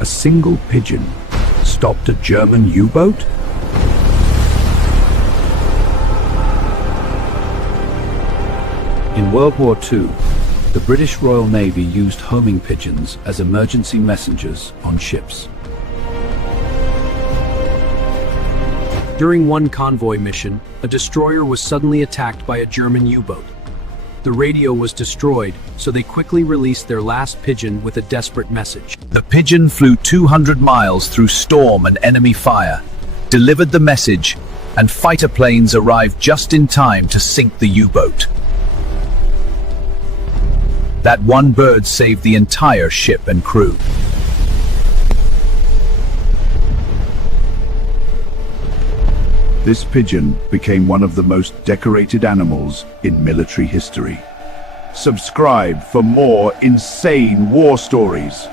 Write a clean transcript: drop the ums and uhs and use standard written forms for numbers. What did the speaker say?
A single pigeon stopped a German U-boat? In World War II, the British Royal Navy used homing pigeons as emergency messengers on ships. During one convoy mission, a destroyer was suddenly attacked by a German U-boat. The radio was destroyed, so they quickly released their last pigeon with a desperate message. The pigeon flew 200 miles through storm and enemy fire, delivered the message, and fighter planes arrived just in time to sink the U-boat. That one bird saved the entire ship and crew. This pigeon became one of the most decorated animals in military history. Subscribe for more insane war stories.